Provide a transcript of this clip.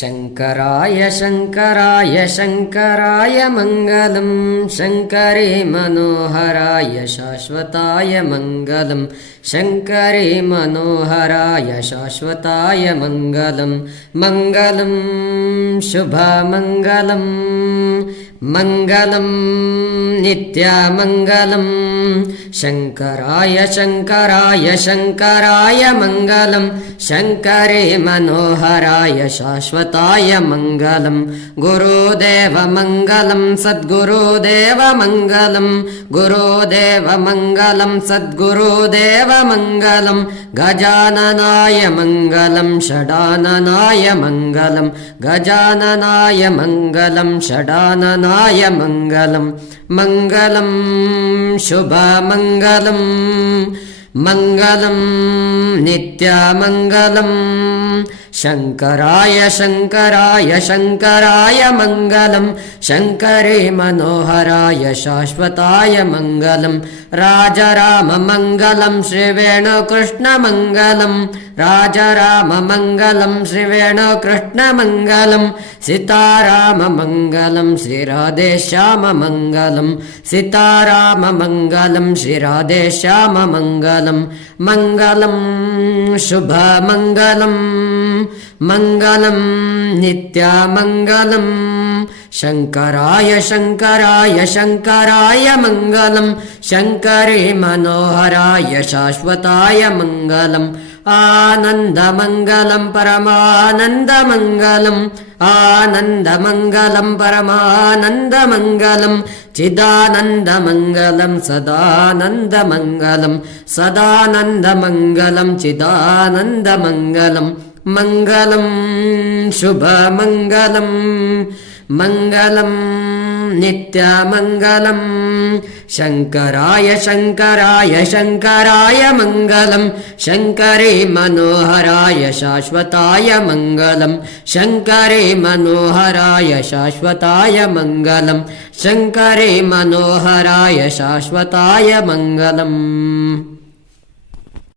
शङ्कराय शङ्कराय शङ्कराय मङ्गलम्। शङ्करे मनोहराय शाश्वताय मङ्गलम्। शङ्करे मनोहराय शाश्वताय मङ्गलम्। मङ्गलम् शुभमङ्गलम्। मङ्गलम् नित्यामङ्गलम्। शङ्कराय शङ्कराय शङ्कराय मङ्गलम्। शङ्करे मनोहराय शाश्वताय गुरुदेव मङ्गलम् सद्गुरुदेव मङ्गलम्। गुरुदेव मङ्गलम् सद्गुरुदेव मङ्गलम्। गजाननाय मङ्गलम् षडाननाय मङ्गलम्। गजाननाय मङ्गलम् षडाननाय मङ्गलम्। मङ्गलम् शुभमङ्गलम्। मङ्गलम् नित्यामङ्गलम् शङ्कराय शङ्कराय शङ्कराय मङ्गलम्। शङ्करे मनोहराय शाश्वताय मङ्गलम् राज राम मङ्गलम् श्रीवेणुकृष्णमङ्गलम् राज राम मङ्गलम् श्रीवेणुकृष्णमङ्गलम् सीताराम मङ्गलम् श्रीराधेश्याम मङ्गलम् सीताराम मङ्गलम् मङ्गलम् नित्यामङ्गलम् शङ्कराय शङ्कराय शङ्कराय मङ्गलम् शङ्करे मनोहराय शाश्वताय मङ्गलम् आनन्दमङ्गलम् परमानन्दमङ्गलम् आनन्दमङ्गलम् परमानन्दमङ्गलम् चिदानन्दमङ्गलम् सदानन्दमङ्गलम् सदानन्दमङ्गलम् चिदानन्दमङ्गलम् मङ्गलम् शुभमङ्गलम् मङ्गलम् नित्यामङ्गलम्। शङ्कराय शङ्कराय शङ्कराय मङ्गलम्। शङ्करे मनोहराय शाश्वताय मङ्गलम्। शङ्करे मनोहराय शाश्वताय मङ्गलम्। शङ्करे मनोहराय शाश्वताय मङ्गलम्